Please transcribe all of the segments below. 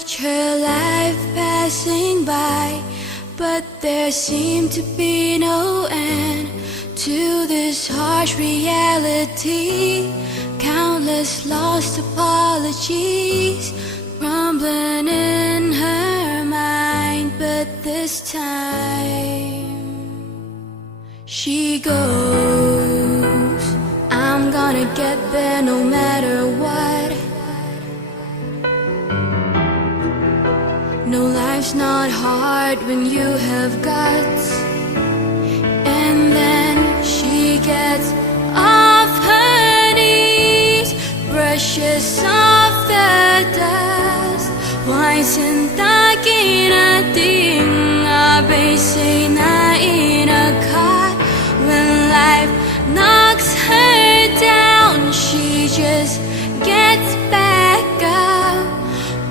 watch her life passing by, but there seemed to be no end to this harsh reality. Countless lost apologies rumbling in her mind, but this time she goes, I'm gonna get there no matter what. No, life's not hard when you have guts. And then she gets off her knees, brushes off the dust. Why sinta kinating abay na inakat? When life knocks her down, she just gets back up.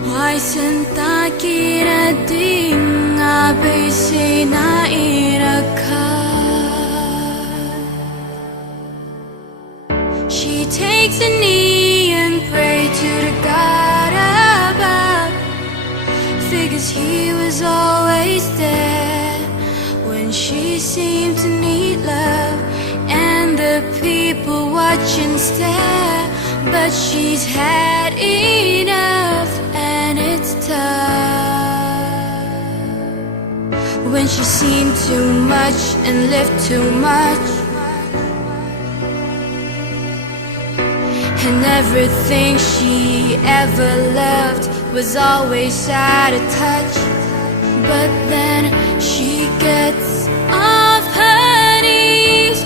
Why sinta kinating abay na inakat? She takes a knee and prays to the God above. Figures He was always there when she seemed to need love, and the people watch and stare. But she's had enough, and it's tough when she's seen too much and lived too much, and everything she ever loved was always out of touch. But then she gets off her knees,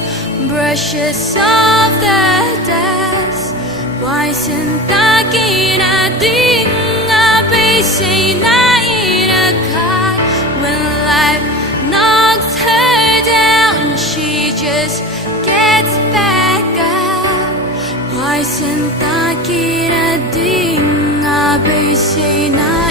brushes off the dust. Why sinta kinating abay na inakat? When life knocks her down, she just gets back up. Why sinta kinating abay na